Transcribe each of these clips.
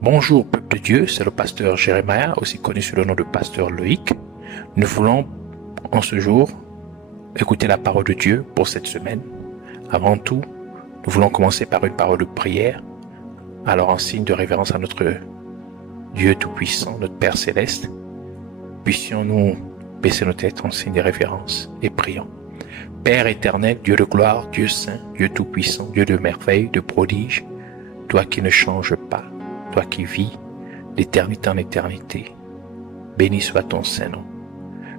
Bonjour peuple de Dieu, c'est le pasteur Jérémia, aussi connu sous le nom de pasteur Loïc. Nous voulons en ce jour écouter la parole de Dieu pour cette semaine. Avant tout, nous voulons commencer par une parole de prière. Alors en signe de révérence à notre Dieu Tout-Puissant, notre Père Céleste, puissions-nous baisser nos têtes en signe de révérence et prions. Père éternel, Dieu de gloire, Dieu saint, Dieu Tout-Puissant, Dieu de merveille, de prodige, toi qui ne changes pas, toi qui vis d'éternité en éternité, béni soit ton Saint-Nom.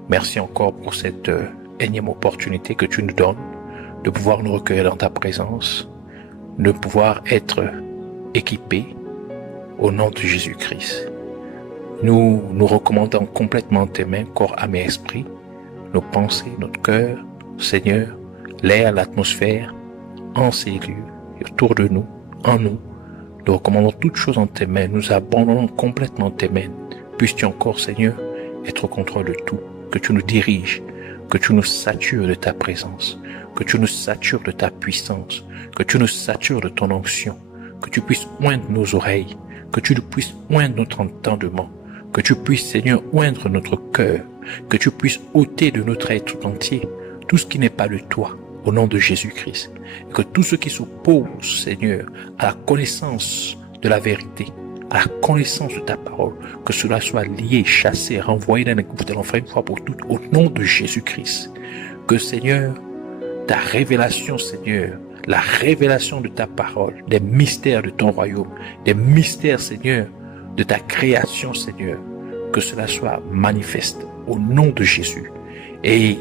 Merci encore pour cette énième opportunité que tu nous donnes de pouvoir nous recueillir dans ta présence, de pouvoir être équipés au nom de Jésus-Christ. Nous nous recommandons complètement tes mains, corps, âme et esprit, nos pensées, notre cœur, Seigneur, l'air, l'atmosphère, en ces lieux, autour de nous, en nous. Nous recommandons toutes choses en tes mains, nous abandonnons complètement tes mains. Puisses-tu encore, Seigneur, être au contrôle de tout, que tu nous diriges, que tu nous satures de ta présence, que tu nous satures de ta puissance, que tu nous satures de ton onction, que tu puisses oindre nos oreilles, que tu puisses oindre notre entendement, que tu puisses, Seigneur, oindre notre cœur, que tu puisses ôter de notre être entier tout ce qui n'est pas de toi, au nom de Jésus-Christ. Et que tout ce qui s'oppose, Seigneur, à la connaissance de la vérité, à la connaissance de ta parole, que cela soit lié, chassé, renvoyé dans les gouffres de l'enfer une fois pour toutes, au nom de Jésus-Christ. Que, Seigneur, ta révélation, Seigneur, la révélation de ta parole, des mystères de ton royaume, des mystères, Seigneur, de ta création, Seigneur, que cela soit manifeste au nom de Jésus. Et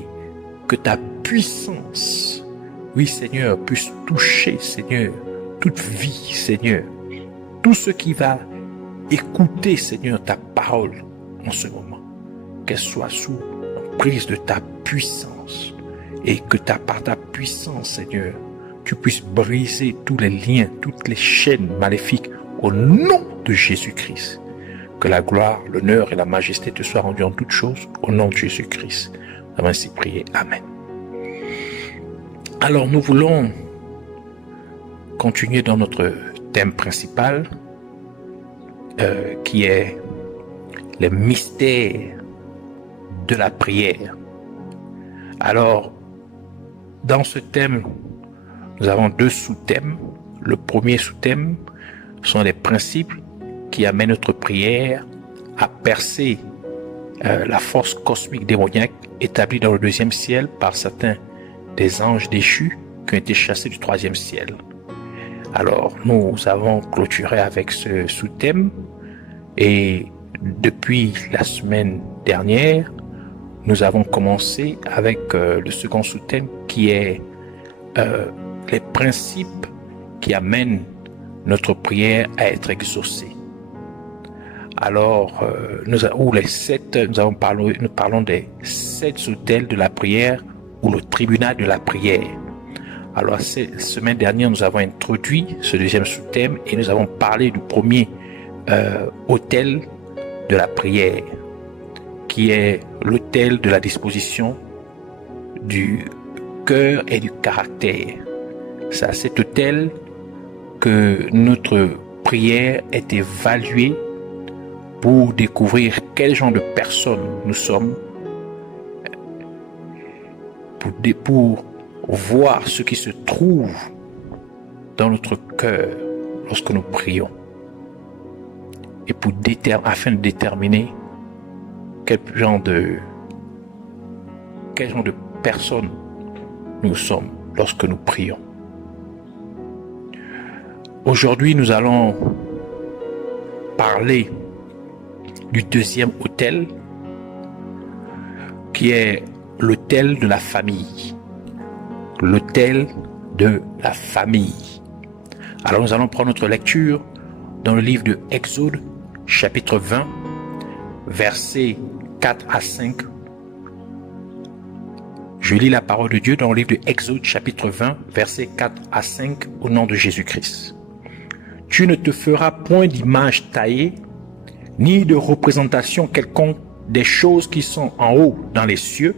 que ta puissance, oui Seigneur, puisse toucher, Seigneur, toute vie, Seigneur, tout ce qui va écouter, Seigneur, ta parole en ce moment, qu'elle soit sous prise de ta puissance et que par ta puissance, Seigneur, tu puisses briser tous les liens, toutes les chaînes maléfiques au nom de Jésus-Christ. Que la gloire, l'honneur et la majesté te soient rendus en toutes choses au nom de Jésus-Christ. Nous avons ainsi prié. Amen. Alors nous voulons continuer dans notre thème principal qui est les mystères de la prière. Alors dans ce thème, nous avons deux sous-thèmes. Le premier sous-thème sont les principes qui amènent notre prière à percer la force cosmique démoniaque établie dans le deuxième ciel par certains des anges déchus qui ont été chassés du troisième ciel. Alors, nous avons clôturé avec ce sous-thème et depuis la semaine dernière, nous avons commencé avec le second sous-thème qui est les principes qui amènent notre prière à être exaucée. Alors, nous parlons des 7 autels de la prière ou le tribunal de la prière. Alors, la semaine dernière, nous avons introduit ce deuxième sous-thème et nous avons parlé du premier autel de la prière, qui est l'autel de la disposition du cœur et du caractère. C'est à cet autel que notre prière est évaluée pour découvrir quel genre de personne nous sommes, pour voir ce qui se trouve dans notre cœur lorsque nous prions, et afin de déterminer quel genre de personne nous sommes lorsque nous prions. Aujourd'hui, nous allons parler du deuxième autel, qui est l'autel de la famille. L'autel de la famille. Alors nous allons prendre notre lecture dans le livre de Exode, chapitre 20, versets 4 à 5. Je lis la parole de Dieu dans le livre de Exode, chapitre 20, versets 4 à 5, au nom de Jésus-Christ. Tu ne te feras point d'image taillée, ni de représentation quelconque des choses qui sont en haut dans les cieux,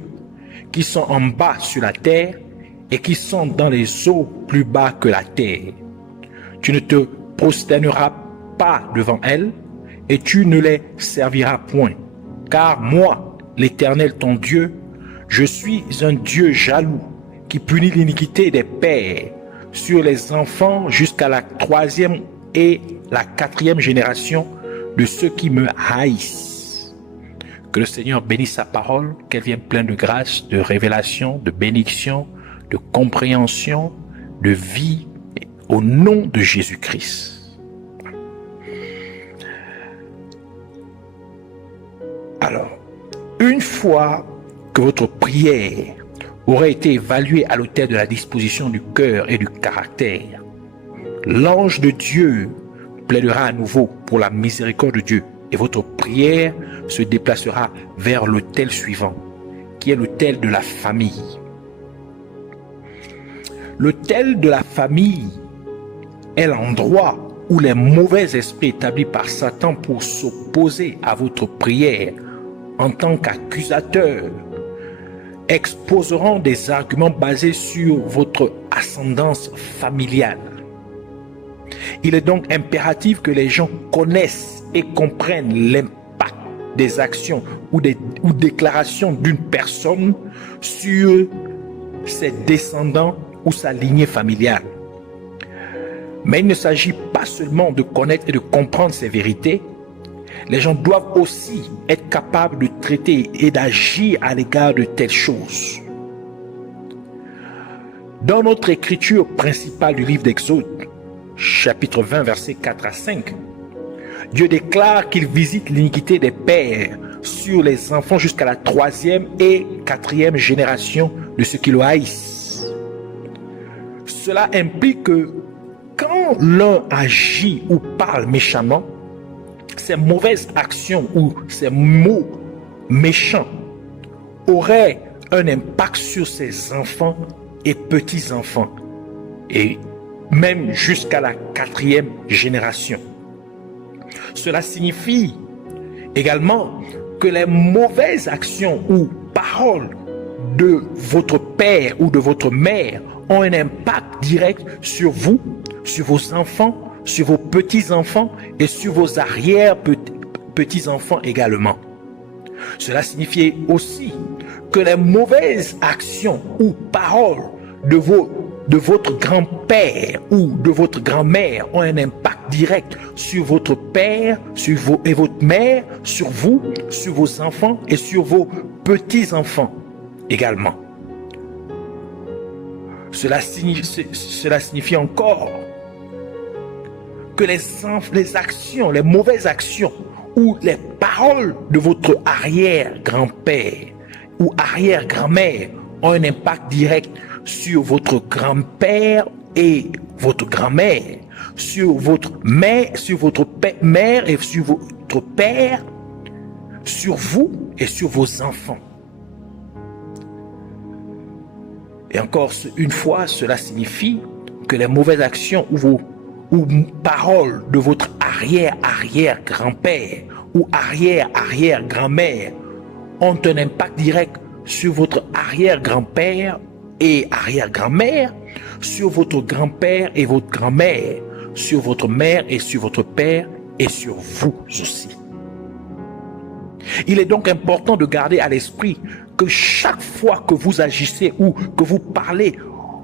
qui sont en bas sur la terre, et qui sont dans les eaux plus bas que la terre. Tu ne te prosterneras pas devant elles, et tu ne les serviras point. Car moi, l'Éternel ton Dieu, je suis un Dieu jaloux, qui punit l'iniquité des pères sur les enfants jusqu'à la 3e et la 4e génération de ceux qui me haïssent. Que le Seigneur bénisse sa parole, qu'elle vienne pleine de grâce, de révélation, de bénédiction, de compréhension, de vie, au nom de Jésus-Christ. Alors, une fois que votre prière aurait été évaluée à l'autel de la disposition du cœur et du caractère, l'ange de Dieu plaidera à nouveau pour la miséricorde de Dieu et votre prière se déplacera vers l'autel suivant, qui est l'autel de la famille. L'autel de la famille est l'endroit où les mauvais esprits établis par Satan pour s'opposer à votre prière en tant qu'accusateurs exposeront des arguments basés sur votre ascendance familiale. Il est donc impératif que les gens connaissent et comprennent l'impact des actions ou déclarations d'une personne sur ses descendants ou sa lignée familiale. Mais il ne s'agit pas seulement de connaître et de comprendre ces vérités. Les gens doivent aussi être capables de traiter et d'agir à l'égard de telles choses. Dans notre écriture principale du livre d'Exode, chapitre 20, versets 4 à 5, Dieu déclare qu'il visite l'iniquité des pères sur les enfants jusqu'à la 3e et 4e génération de ceux qui le haïssent. Cela implique que quand l'un agit ou parle méchamment, ces mauvaises actions ou ces mots méchants auraient un impact sur ses enfants et petits-enfants, et même jusqu'à la 4e génération. Cela signifie également que les mauvaises actions ou paroles de votre père ou de votre mère ont un impact direct sur vous, sur vos enfants, sur vos petits-enfants et sur vos arrière-petits-enfants également. Cela signifie aussi que les mauvaises actions ou paroles de votre grand-père ou de votre grand-mère ont un impact direct sur votre père et votre mère, sur vous, sur vos enfants et sur vos petits-enfants également. Cela signifie encore que les actions, les mauvaises actions ou les paroles de votre arrière-grand-père ou arrière-grand-mère ont un impact direct sur votre grand-père et votre grand-mère, sur votre mère, sur votre mère et sur votre père, sur vous et sur vos enfants. Et encore une fois, cela signifie que les mauvaises actions ou paroles de votre arrière-arrière-grand-père ou arrière-arrière-grand-mère ont un impact direct sur votre arrière-grand-père et arrière-grand-mère, sur votre grand-père et votre grand-mère, sur votre mère et sur votre père et sur vous aussi. Il est donc important de garder à l'esprit que chaque fois que vous agissez ou que vous parlez,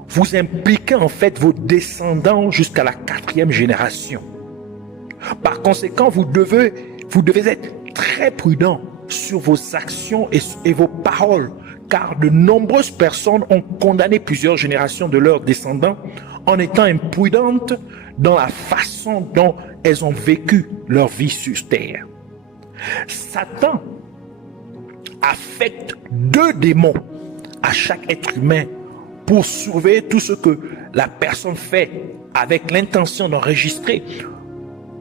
vous impliquez en fait vos descendants jusqu'à la 4e génération. Par conséquent, vous devez être très prudent sur vos actions et vos paroles, car de nombreuses personnes ont condamné plusieurs générations de leurs descendants en étant imprudentes dans la façon dont elles ont vécu leur vie sur terre. Satan affecte 2 démons à chaque être humain pour surveiller tout ce que la personne fait avec l'intention d'enregistrer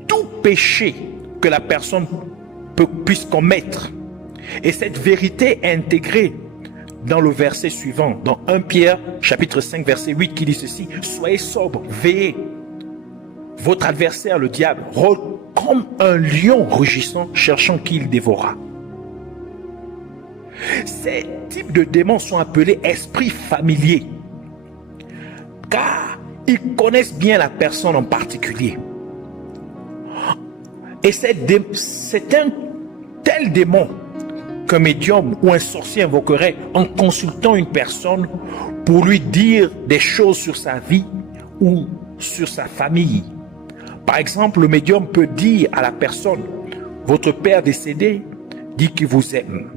tout péché que la personne puisse commettre. Et cette vérité est intégrée dans le verset suivant, dans 1 Pierre chapitre 5 verset 8 qui dit ceci: soyez sobres, veillez. Votre adversaire, le diable, rôde comme un lion rugissant, cherchant qui il dévorera. Ces types de démons sont appelés esprits familiers, car ils connaissent bien la personne en particulier. Et c'est un tel démon qu'un médium ou un sorcier invoquerait en consultant une personne pour lui dire des choses sur sa vie ou sur sa famille. Par exemple, le médium peut dire à la personne: votre père décédé dit qu'il vous aime.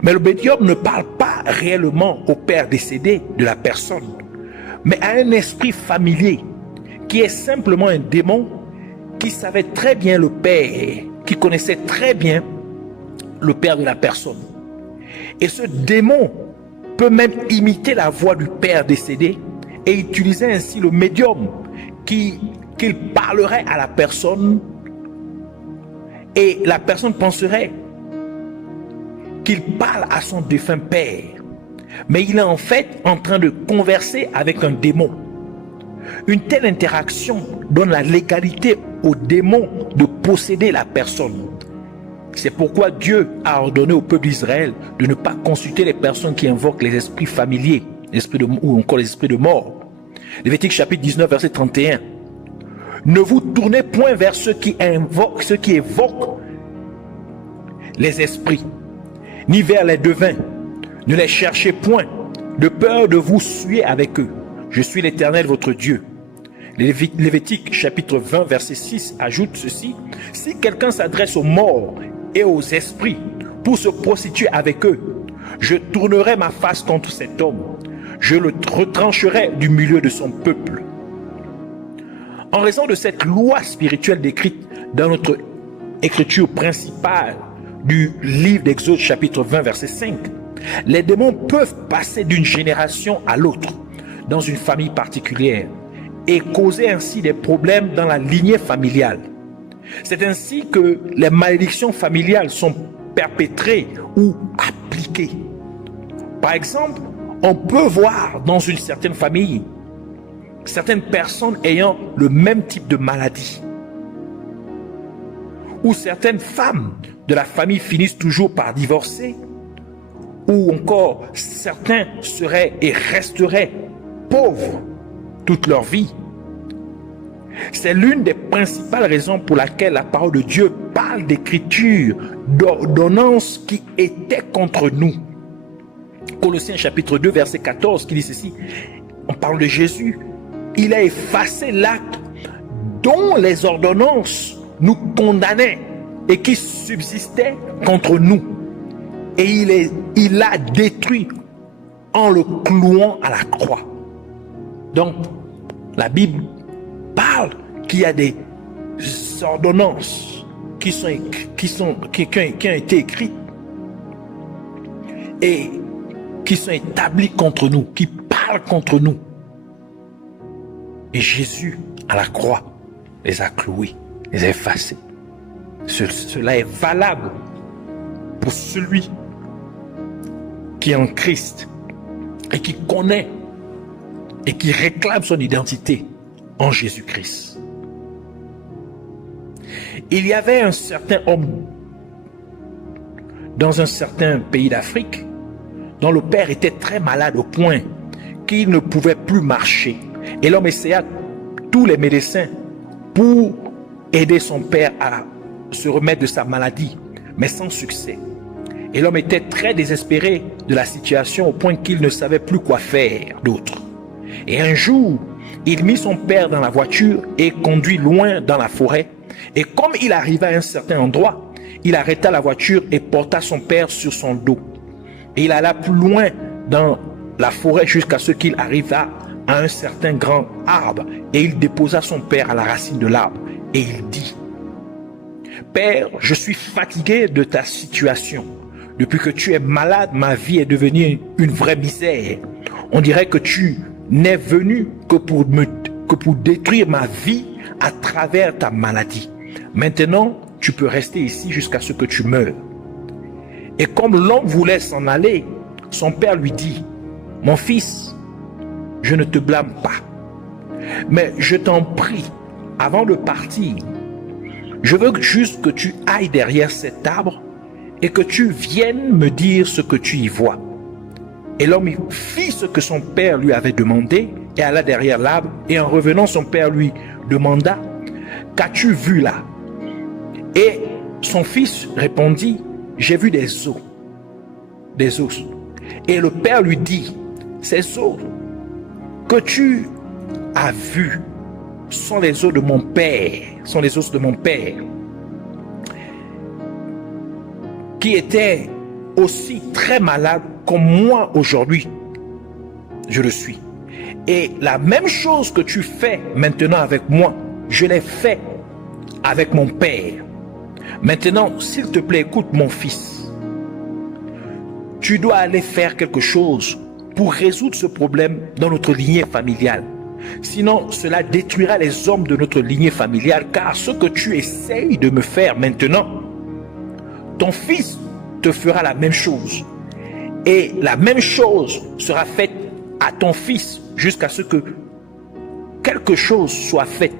Mais le médium ne parle pas réellement au père décédé de la personne, mais à un esprit familier qui est simplement un démon qui savait très bien le père, qui connaissait très bien le père de la personne. Et ce démon peut même imiter la voix du père décédé et utiliser ainsi le médium qu'il parlerait à la personne, et la personne penserait qu'il parle à son défunt père, mais il est en fait en train de converser avec un démon. Une telle interaction donne la légalité au démon de posséder la personne. C'est pourquoi Dieu a ordonné au peuple d'Israël de ne pas consulter les personnes qui invoquent les esprits familiers, ou encore les esprits de mort. Lévitique chapitre 19, verset 31. Ne vous tournez point vers ceux qui évoquent les esprits, ni vers les devins. Ne les cherchez point, de peur de vous souiller avec eux. Je suis l'Éternel votre Dieu. Lévitique chapitre 20 verset 6 ajoute ceci: si quelqu'un s'adresse aux morts et aux esprits pour se prostituer avec eux, je tournerai ma face contre cet homme, je le retrancherai du milieu de son peuple. En raison de cette loi spirituelle décrite dans notre écriture principale du livre d'Exode chapitre 20 verset 5, les démons peuvent passer d'une génération à l'autre dans une famille particulière et causer ainsi des problèmes dans la lignée familiale. C'est ainsi que les malédictions familiales sont perpétrées ou appliquées. Par exemple, on peut voir dans une certaine famille certaines personnes ayant le même type de maladie, ou certaines femmes de la famille finissent toujours par divorcer, ou encore certains seraient et resteraient pauvres toute leur vie. C'est l'une des principales raisons pour laquelle la parole de Dieu parle d'écriture, d'ordonnances qui étaient contre nous. Colossiens chapitre 2 verset 14 qui dit ceci: on parle de Jésus, il a effacé l'acte dont les ordonnances nous condamnaient et qui subsistait contre nous, et il l'a détruit en le clouant à la croix. Donc la Bible parle qu'il y a des ordonnances qui ont été écrites et qui sont établies contre nous, qui parlent contre nous. Et Jésus, à la croix, les a cloués, les a effacés. Cela est valable pour celui qui est en Christ et qui connaît et qui réclame son identité en Jésus-Christ. Il y avait un certain homme dans un certain pays d'Afrique dont le père était très malade au point qu'il ne pouvait plus marcher. Et l'homme essaya tous les médecins pour aider son père à se remettre de sa maladie, mais sans succès. Et l'homme était très désespéré de la situation au point qu'il ne savait plus quoi faire d'autre. Et un jour, il mit son père dans la voiture et conduit loin dans la forêt. Et comme il arriva à un certain endroit, il arrêta la voiture et porta son père sur son dos. Et il alla plus loin dans la forêt jusqu'à ce qu'il arriva à un certain grand arbre. Et il déposa son père à la racine de l'arbre. Et il dit: Père, je suis fatigué de ta situation. Depuis que tu es malade, ma vie est devenue une vraie misère. On dirait que tu n'es venu que pour détruire ma vie à travers ta maladie. Maintenant, tu peux rester ici jusqu'à ce que tu meures. Et comme l'homme voulait s'en aller, son père lui dit: Mon fils, je ne te blâme pas, mais je t'en prie, avant de partir, je veux juste que tu ailles derrière cet arbre et que tu viennes me dire ce que tu y vois. Et l'homme fit ce que son père lui avait demandé et alla derrière l'arbre. Et en revenant, son père lui demanda: Qu'as-tu vu là? Et son fils répondit, j'ai vu des os. Des os. Et le père lui dit, ces os que tu as vus sont les os de mon père, sont les os de mon père, qui était aussi très malade comme moi aujourd'hui, je le suis. Et la même chose que tu fais maintenant avec moi, je l'ai fait avec mon père. Maintenant, s'il te plaît, écoute mon fils. Tu dois aller faire quelque chose pour résoudre ce problème dans notre lignée familiale. Sinon, cela détruira les hommes de notre lignée familiale, car ce que tu essayes de me faire maintenant, ton fils te fera la même chose. Et la même chose sera faite à ton fils jusqu'à ce que quelque chose soit fait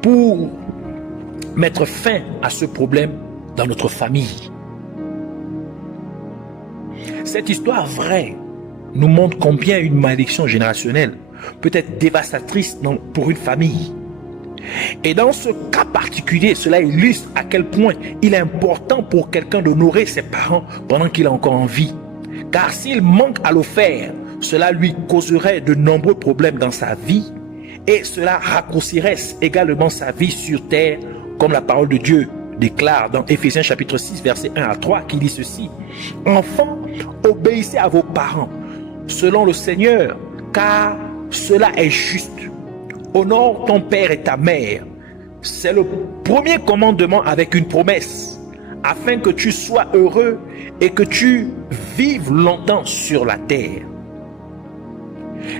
pour mettre fin à ce problème dans notre famille. Cette histoire vraie nous montre combien une malédiction générationnelle peut être dévastatrice pour une famille. Et dans ce cas particulier, cela illustre à quel point il est important pour quelqu'un d'honorer ses parents pendant qu'il est encore en vie. Car s'il manque à le faire, cela lui causerait de nombreux problèmes dans sa vie et cela raccourcirait également sa vie sur terre, comme la parole de Dieu déclare dans Éphésiens chapitre 6, versets 1 à 3, qui dit ceci. Enfants, obéissez à vos parents, selon le Seigneur, car cela est juste. Honore ton père et ta mère. C'est le premier commandement avec une promesse, afin que tu sois heureux et que tu vives longtemps sur la terre.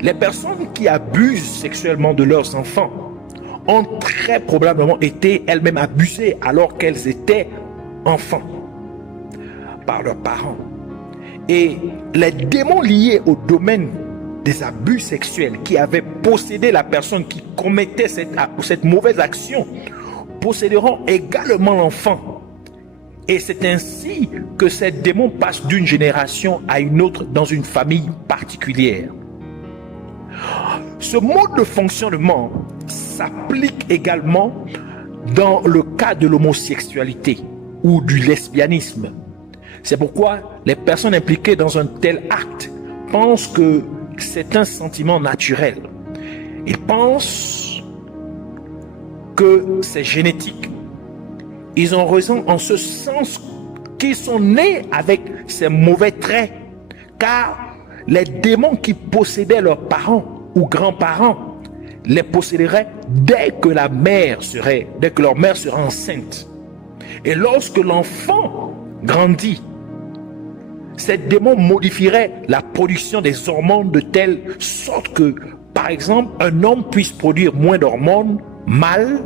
Les personnes qui abusent sexuellement de leurs enfants ont très probablement été elles-mêmes abusées alors qu'elles étaient enfants par leurs parents. Et les démons liés au domaine des abus sexuels qui avaient possédé la personne qui commettait cette mauvaise action posséderont également l'enfant. Et c'est ainsi que ces démons passent d'une génération à une autre dans une famille particulière. Ce mode de fonctionnement s'applique également dans le cas de l'homosexualité ou du lesbianisme. C'est pourquoi les personnes impliquées dans un tel acte pensent que c'est un sentiment naturel. Ils pensent que c'est génétique. Ils ont raison en ce sens qu'ils sont nés avec ces mauvais traits, car les démons qui possédaient leurs parents ou grands-parents les posséderaient dès que leur mère serait enceinte. Et lorsque l'enfant grandit, ces démons modifieraient la production des hormones de telle sorte que, par exemple, un homme puisse produire moins d'hormones mâles,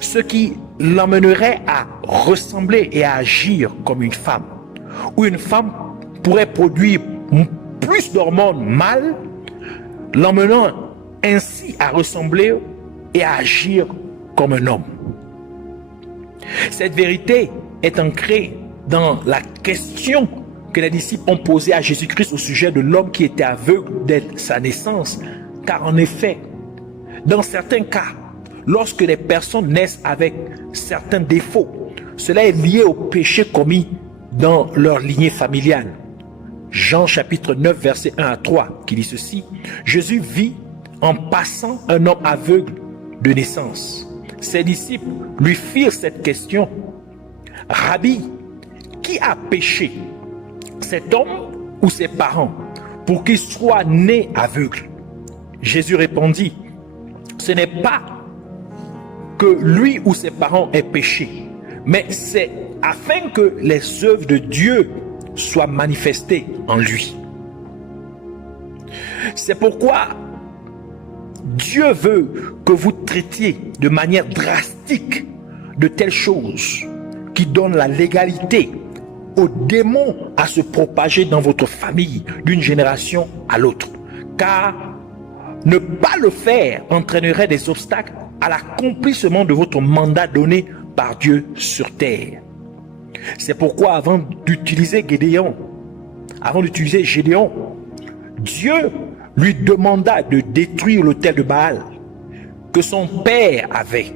ce qui l'emmènerait à ressembler et à agir comme une femme. Ou une femme pourrait produire plus d'hormones mâles, l'emmenant ainsi à ressembler et à agir comme un homme. Cette vérité est ancrée dans la question que les disciples ont posée à Jésus-Christ au sujet de l'homme qui était aveugle dès sa naissance. Car en effet, dans certains cas, lorsque les personnes naissent avec certains défauts, cela est lié au péché commis dans leur lignée familiale. Jean chapitre 9 verset 1 à 3 qui dit ceci. Jésus vit en passant un homme aveugle de naissance. Ses disciples lui firent cette question. Rabbi, qui a péché, cet homme ou ses parents, pour qu'il soit né aveugle? Jésus répondit, ce n'est pas que lui ou ses parents aient péché, mais c'est afin que les œuvres de Dieu soient manifestées en lui. C'est pourquoi Dieu veut que vous traitiez de manière drastique de telles choses qui donnent la légalité aux démons à se propager dans votre famille d'une génération à l'autre. Car ne pas le faire entraînerait des obstacles à l'accomplissement de votre mandat donné par Dieu sur terre. C'est pourquoi avant d'utiliser Gédéon, Dieu lui demanda de détruire l'autel de Baal que son père avait.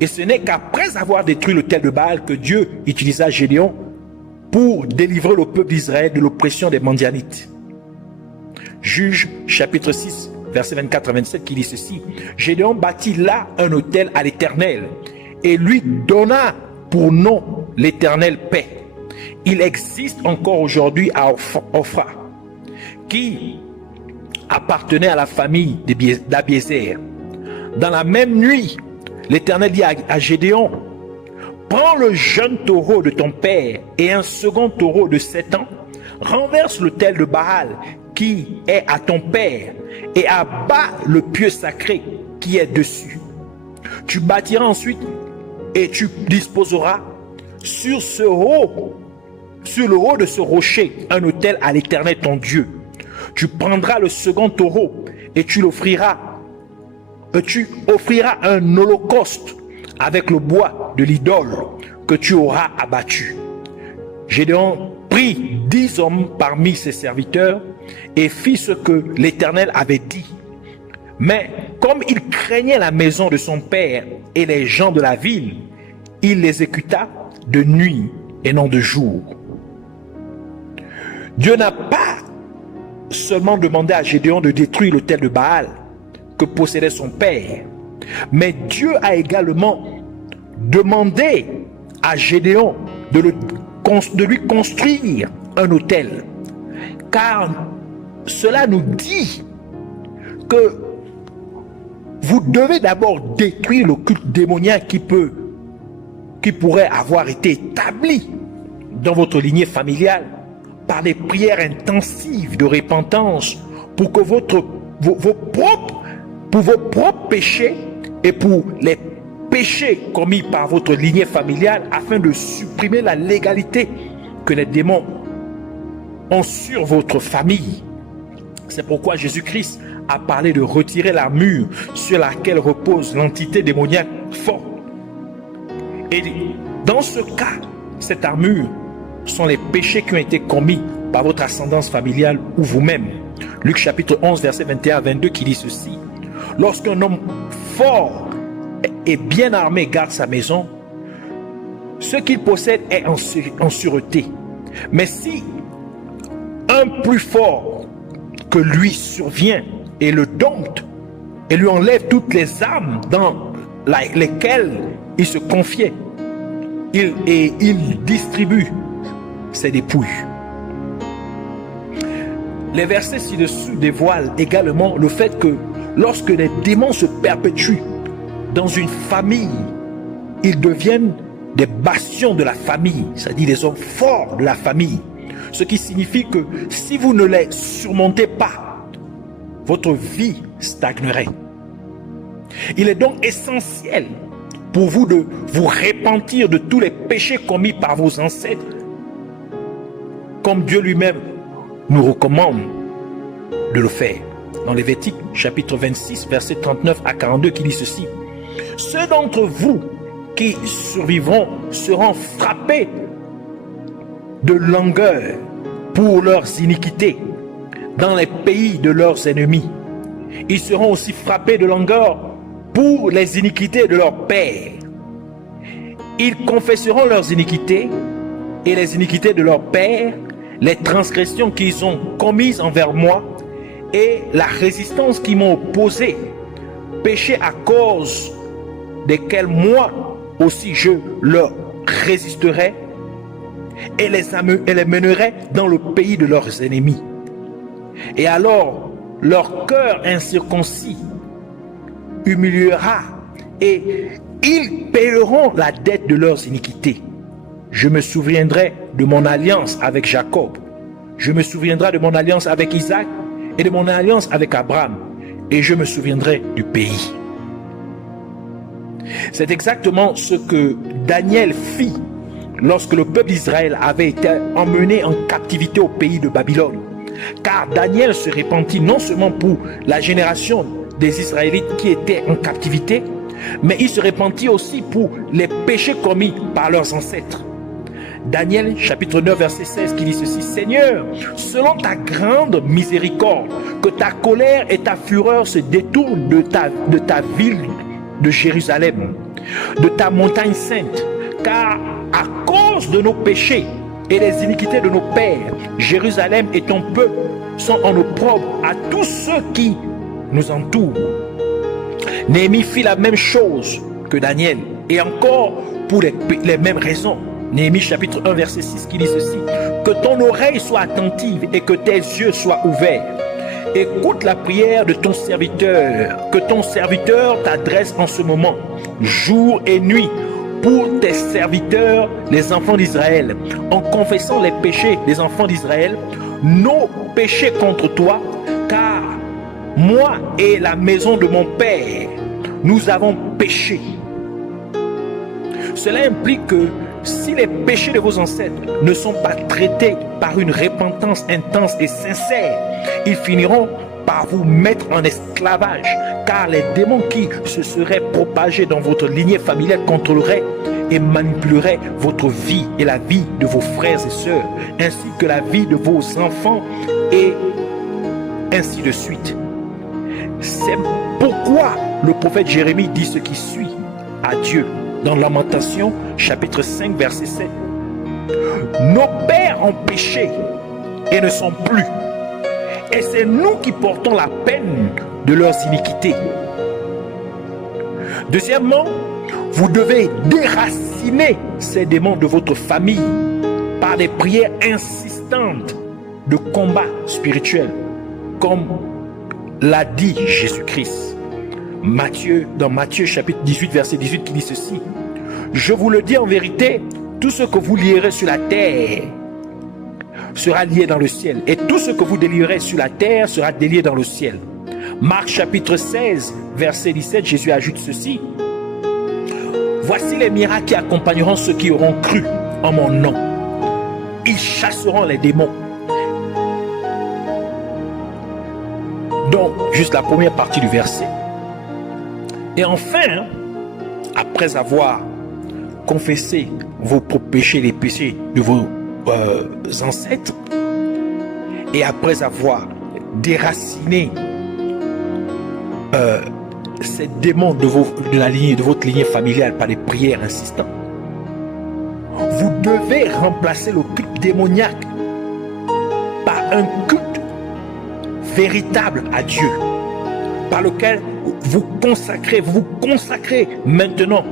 Et ce n'est qu'après avoir détruit l'autel de Baal que Dieu utilisa Gédéon pour délivrer le peuple d'Israël de l'oppression des Midianites. Juge chapitre 6, versets 24 à 27 qui dit ceci. Gédéon bâtit là un autel à l'Éternel et lui donna pour nom l'Éternel paix. Il existe encore aujourd'hui à Ophra, qui appartenait à la famille d'Abiézer. Dans la même nuit, l'Éternel dit à Gédéon, prends le jeune taureau de ton père et un second taureau de 7 ans, renverse l'autel de Baal qui est à ton père et abat le pieu sacré qui est dessus. Tu bâtiras ensuite et tu disposeras sur le haut de ce rocher un autel à l'Éternel ton Dieu. Tu prendras le second taureau et tu offriras un holocauste avec le bois de l'idole que tu auras abattu. Gédéon prit 10 hommes parmi ses serviteurs et fit ce que l'Éternel avait dit. Mais comme il craignait la maison de son père et les gens de la ville, il l'exécuta de nuit et non de jour. Dieu n'a pas seulement demandé à Gédéon de détruire l'autel de Baal que possédait son père, mais Dieu a également demandé à Gédéon de lui construire un autel, car cela nous dit que vous devez d'abord détruire le culte démoniaque qui pourrait avoir été établi dans votre lignée familiale par des prières intensives de repentance pour que vos propres péchés et pour les péchés commis par votre lignée familiale, afin de supprimer la légalité que les démons ont sur votre famille. C'est pourquoi Jésus-Christ a parlé de retirer l'armure sur laquelle repose l'entité démoniaque forte. Et dans ce cas, cette armure sont les péchés qui ont été commis par votre ascendance familiale ou vous-même. Luc chapitre 11, verset 21 à 22 qui dit ceci. Lorsqu'un homme fort et bien armé garde sa maison, ce qu'il possède est en sûreté. Mais si un plus fort que lui survient et le dompte et lui enlève toutes les armes dans lesquelles il se confiait, il distribue ses dépouilles. Les versets ci-dessous dévoilent également le fait que lorsque les démons se perpétuent dans une famille, ils deviennent des bastions de la famille, c'est-à-dire des hommes forts de la famille. Ce qui signifie que si vous ne les surmontez pas, votre vie stagnerait. Il est donc essentiel pour vous de vous repentir de tous les péchés commis par vos ancêtres, comme Dieu lui-même nous recommande de le faire. Dans Lévitique chapitre 26, versets 39 à 42 qui dit ceci. Ceux d'entre vous qui survivront seront frappés de langueur pour leurs iniquités dans les pays de leurs ennemis. Ils seront aussi frappés de langueur pour les iniquités de leurs pères. Ils confesseront leurs iniquités et les iniquités de leurs pères, les transgressions qu'ils ont commises envers moi et la résistance qu'ils m'ont opposée, péchés à cause desquels moi aussi je leur résisterai et les mènerai dans le pays de leurs ennemis. Et alors leur cœur incirconcis humiliera et ils paieront la dette de leurs iniquités. Je me souviendrai de mon alliance avec Jacob. Je me souviendrai de mon alliance avec Isaac et de mon alliance avec Abraham. Et je me souviendrai du pays. C'est exactement ce que Daniel fit lorsque le peuple d'Israël avait été emmené en captivité au pays de Babylone. Car Daniel se repentit non seulement pour la génération des Israélites qui étaient en captivité, mais il se repentit aussi pour les péchés commis par leurs ancêtres. Daniel chapitre 9 verset 16 qui dit ceci. Seigneur, selon ta grande miséricorde, que ta colère et ta fureur se détournent de ta ville de Jérusalem, de ta montagne sainte, car à cause de nos péchés et les iniquités de nos pères, Jérusalem et ton peuple sont en opprobre à tous ceux qui nous entourent. Néhémie fit la même chose que Daniel, et encore pour les mêmes raisons. Néhémie chapitre 1 verset 6 qui dit ceci: que ton oreille soit attentive et que tes yeux soient ouverts. Écoute la prière de ton serviteur, que ton serviteur t'adresse en ce moment, jour et nuit, pour tes serviteurs, les enfants d'Israël, en confessant les péchés des enfants d'Israël, nos péchés contre toi, car moi et la maison de mon père, nous avons péché. Cela implique que si les péchés de vos ancêtres ne sont pas traités par une repentance intense et sincère, ils finiront par vous mettre en esclavage, car les démons qui se seraient propagés dans votre lignée familiale contrôleraient et manipuleraient votre vie et la vie de vos frères et sœurs, ainsi que la vie de vos enfants, et ainsi de suite. C'est pourquoi le prophète Jérémie dit ce qui suit à Dieu dans Lamentation chapitre 5 verset 7. Nos pères ont péché et ne sont plus, et c'est nous qui portons la peine de leurs iniquités. Deuxièmement, vous devez déraciner ces démons de votre famille par des prières insistantes de combat spirituel, comme l'a dit Jésus-Christ. Dans Matthieu chapitre 18 verset 18 qui dit ceci: je vous le dis en vérité, tout ce que vous lierez sur la terre sera lié dans le ciel, et tout ce que vous délierez sur la terre sera délié dans le ciel. Marc chapitre 16 verset 17, Jésus ajoute ceci: voici les miracles qui accompagneront ceux qui auront cru en mon nom. Ils chasseront les démons. Donc, juste la première partie du verset. Et enfin, après avoir confessé vos propres péchés, les péchés de vos ancêtres, et après avoir déraciné ces démons de votre lignée familiale par des prières insistantes, vous devez remplacer le culte démoniaque par un culte véritable à Dieu, par lequel vous consacrez maintenant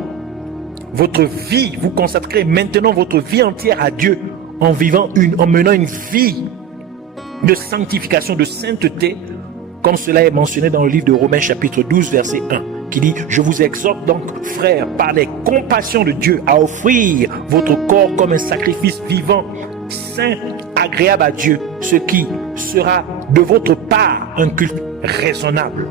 votre vie, vous consacrez maintenant votre vie entière à Dieu en menant une vie de sanctification, de sainteté, comme cela est mentionné dans le livre de Romains chapitre 12 verset 1, qui dit: je vous exhorte donc, frères, par les compassions de Dieu, à offrir votre corps comme un sacrifice vivant, saint, agréable à Dieu, ce qui sera de votre part un culte raisonnable.